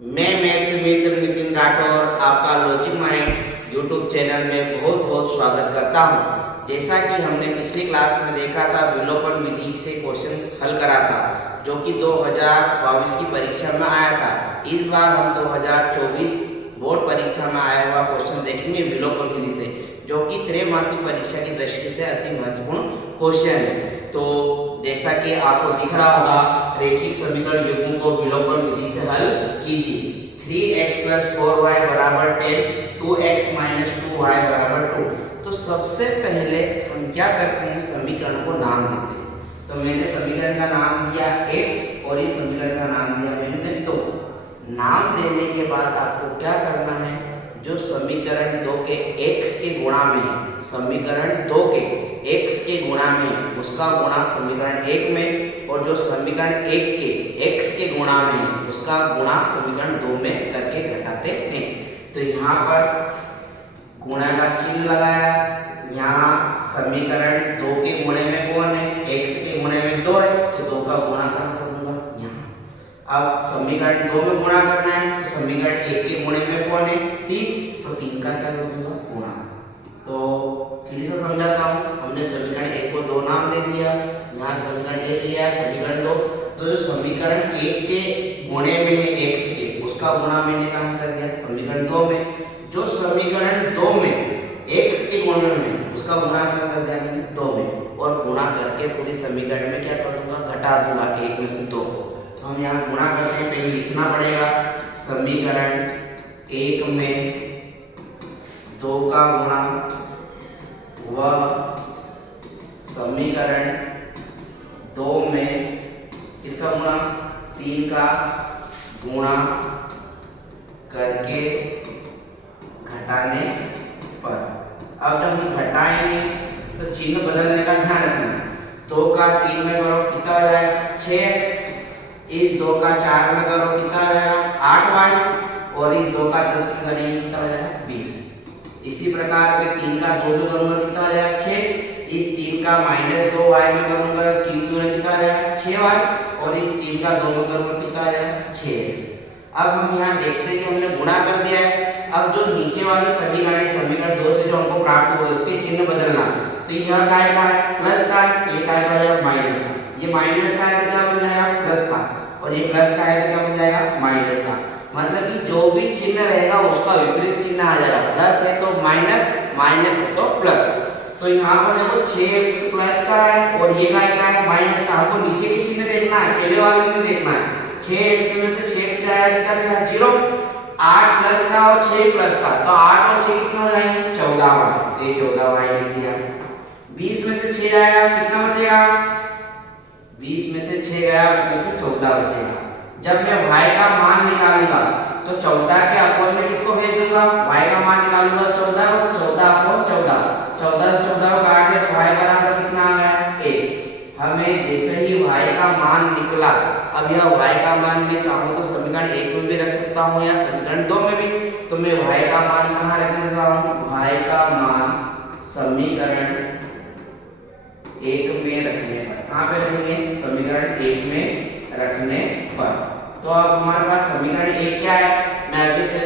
मैं मैथ्स मित्र नितिन राठौर आपका logic mind YouTube channel में बहुत बहुत स्वागत करता हूं। जैसा कि हमने पिछली क्लास में देखा था, विलोपन विधि से क्वेश्चन हल करा था जो कि 2022 की परीक्षा में आया था। इस बार हम 2024 बोर्ड परीक्षा में आया हुआ क्वेश्चन देखेंगे विलोपन विधि से, जो कि त्रैमासिक परीक्षा की दृष्टि से अति महत्वपूर्ण क्वेश्चन है। तो जैसा कि आपको दिख रहा होगा, रेखिक समीकरण युग्म को विलोपन विधि से हल कीजिए। 3x + 4y = 10, 2x - 2y = 2। तो सबसे पहले हम क्या करते हैं, समीकरण को नाम देते हैं। तो मैंने समीकरण का नाम दिया 1 और इस समीकरण का नाम दिया मैंने 2। नाम देने के बाद आपको क्या करना है, जो समीकरण 2 के x के गुणा में है, समीकरण 2 के x के गुणा में उसका गुणा समीकरण 1 में, और जो समीकरण 1 के x के गुणा में उसका गुणा समीकरण 2 में करके घटाते हैं। तो यहाँ पर गुणा का चिन्ह लगाया। यहाँ समीकरण 2 के गुणे में कौन है, x के गुणे में 2 है, तो 2 का गुणा कहाँ कर दूंगा, यहाँ। अब समीकरण 2 में गुणा करना है, तो समीकरण 1 के गुणे में कौन है, 3, तो 3 का क्या कर दूंगा, गुणा। तो फिर से समझाता हूँ, हमने समीकरण 1 को 2 नाम दे दिया, यहाँ समीकरण 1 लिया, समीकरण 2। तो जो समीकरण 1 के गुणे में है x के, उसका गुणा मैंने कहाँ कर दिया, समीकरण 2 में। जो समीकरण 2 में x के गुणे में उसका गुणा कर दिया मैंने 2 में, और गुणा करके पूरी समीकरण में क्या कर दूंगा, घटा दूंगा 1 में से 2 को। तो हम यहाँ गुणा करके पहले लिखना पड़ेगा, समीकरण 1 में 2 का गुणा व समीकरण 2 में किसका गुणा, 3 का गुणा करके घटाने पर। अब जब हम घटाएंगे तो चिन्ह बदलने का ध्यान रखना। 2 का 3 में करो कितना हो जाएगा, 6x। इस 2 का 4 में करो कितना हो जाएगा, 8y। और इस 2 का 10 में करेंगे कितना हो जाएगा, 20। इसी प्रकार मैं 3 का 2 में करूंगा कितना हो जाएगा, 6। इस 3 का -2y में करूंगा 3 दूनी कितना हो जाएगा, 6y। और इस 3 का 2 में करूंगा कितना हो जाएगा, 6x। अब हम यहाँ देखते हैं कि हमने गुणा कर दिया है। अब जो नीचे वाली समीकरण 2 से जो हमको प्राप्त हुआ, इसके चिन्ह बदलना। तो यह काय का है, प्लस का है, ये काय का है, माइनस का। ये माइनस का है तो क्या बन जाएगा, प्लस का। और ये प्लस का है तो क्या बन जाएगा, माइनस का। मतलब कि जो भी चिन्ह रहेगा उसका विपरीत चिन्ह आ जाएगा। प्लस है तो माइनस, माइनस है तो प्लस। तो यहाँ पर देखो 6x प्लस का है और ये काय का है, माइनस का। हमको नीचे के चिन्ह देखना है, पहले वाले में देखना है। 6x में से 6x जाएगा कितना जाएगा, 0। 8 प्लस का और 6 प्लस का, तो 8 और 6 कितना हो जाएंगे, 14y। ये 14y लिख दिया। 20 में से 6 जाएगा कितना बचेगा, 20 में से 6 गया तो 14 बचेगा। जब मैं y का मान निकालूंगा तो 14 के अपॉन में किसको भेज दूंगा, y का मान निकालूंगा 14 को, 14 अपॉन 14, 14 से 14 को काट दिया तो y बराबर कितना आ गया, 1। हमें जैसे ही y का मान निकला, अब यह y का मान मैं चाहूँ तो समीकरण 1 में भी रख सकता हूँ या समीकरण 2 में भी। तो मैं y का मान कहाँ रख देता हूँ, y का मान समीकरण 1 में रखने पर। कहाँ पे रखेंगे, समीकरण 1 में रखने पर। तो अब हमारे पास समीकरण 1 क्या है, मैं अभी से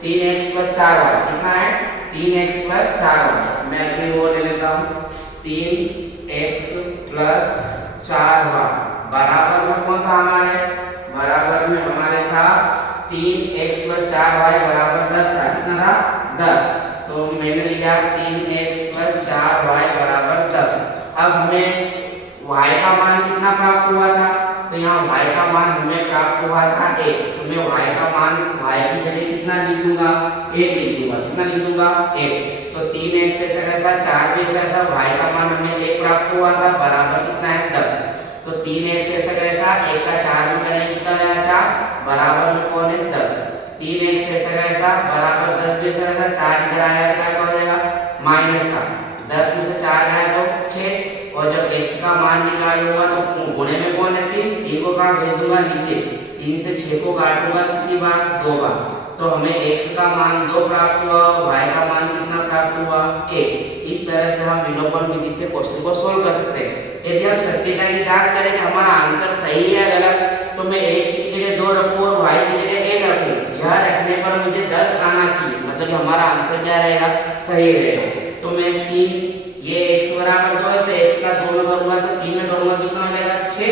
3x + 4y कितना है, 3x + 4y। मैं अभी वो ले लेता हूँ, 3x + 4y बराबर में कौन था हमारे, बराबर में हमारे था 3x + 4y बराबर 10 था। कितना था, 10। तो मैंने लिया 3x + 4y बराबर 10। अब हमें y का मान कितना प्राप्त हुआ था, तो यहाँ y का मान हमें प्राप्त हुआ था 1। तो मैं y का मान y की जगह कितना लिख दूंगा, 1 लिख दूंगा। कितना लिख दूंगा, 1। तो 3x ऐसा कैसा, 4 भी ऐसा, y का मान हमें 1 प्राप्त हुआ था बराबर कितना है, 10। तो 3x ऐसा कैसा, 1 का 4 में करेंगे कितना हो जाएगा, 4 बराबर में कौन है, 10। 3x ऐसा कैसा बराबर 10 भी ऐसा कैसा, 4 इधर आया तो क्या हो जाएगा, माइनस का। 10 में से 4 आया तो 6। और जब x का मान निकालूंगा तो गुणे में कौन है, 3। 3 को कहाँ भेज दूंगा, नीचे। 3 से 6 को काटूंगा कितनी बार, 2 बार। तो हमें x का मान 2 प्राप्त हुआ, y का मान कितना प्राप्त हुआ, 1। इस तरह से हम विलोपन विधि से क्वेश्चन को सोल्व कर सकते हैं। यदि हम सत्यता की जांच करें कि हमारा आंसर सही है या गलत, तो मैं x की जगह 2 रखूं और y की जगह 1 रखूं, सही रहेगा। तो मैं 3, ये x बराबर 2 है तो x का 2 में करूंगा तो 3 में करूंगा कितना हो जाएगा 6,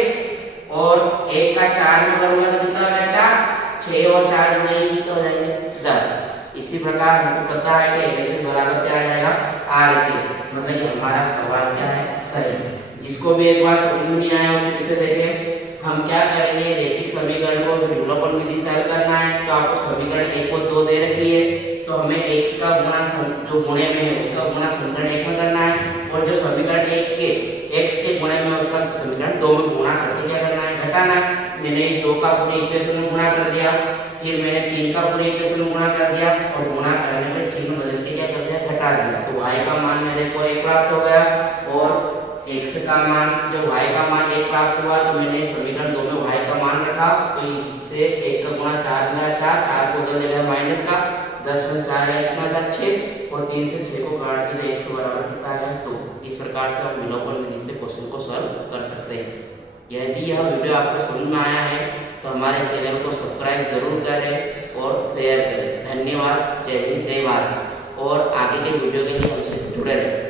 और 1 का 4 में करूंगा तो कितना हो जाएगा 4, 6 और 4 जुड़ेंगे कितना हो जाएंगे 10। इसी प्रकार हमको पता है कि LHS बराबर क्या आ जाएगा RHS, मतलब कि हमारा सवाल क्या है सही। जिसको भी एक बार समझ में नहीं आया हो फिर से देखें। हम क्या करेंगे, रैखिक समीकरण को डेवलपमेंट विधि से हल करना है तो आपको समीकरण 1 को 2 दे रखी है तो हमें x का गुणा जो गुणे में है उसका गुणा समीकरण 1 में करना है, और जो समीकरण 1 के x के गुणे में उसका समीकरण 2 में गुणा करके क्या करना है घटाना है। मैंने इस 2 का पूरे इक्वेशन में गुणा कर दिया, फिर मैंने 3 का पूरे इक्वेशन में गुणा कर दिया और गुणा करने में चिन्ह बदल के क्या कर दिया घटा दिया। तो y का मान मेरे को 1 प्राप्त हो गया और x का मान जब y का मान 1 प्राप्त हुआ तो मैंने समीकरण 2 में y का मान रखा तो इससे 1 का गुणा 4 गुना 4, 4 को उधर ले गया माइनस का, 10 में 4 है कितना 4 6, और 3 से 6 को काट के 100 बराबर कितना आ गया। तो इस प्रकार से हम विलोपन विधि से क्वेश्चन को सॉल्व कर सकते हैं। यदि यह वीडियो आपको समझ में आया है तो हमारे चैनल को सब्सक्राइब जरूर करें और शेयर करें। धन्यवाद। जय हिंद, जय भारत। और आगे के वीडियो के लिए हमसे जुड़े रहें।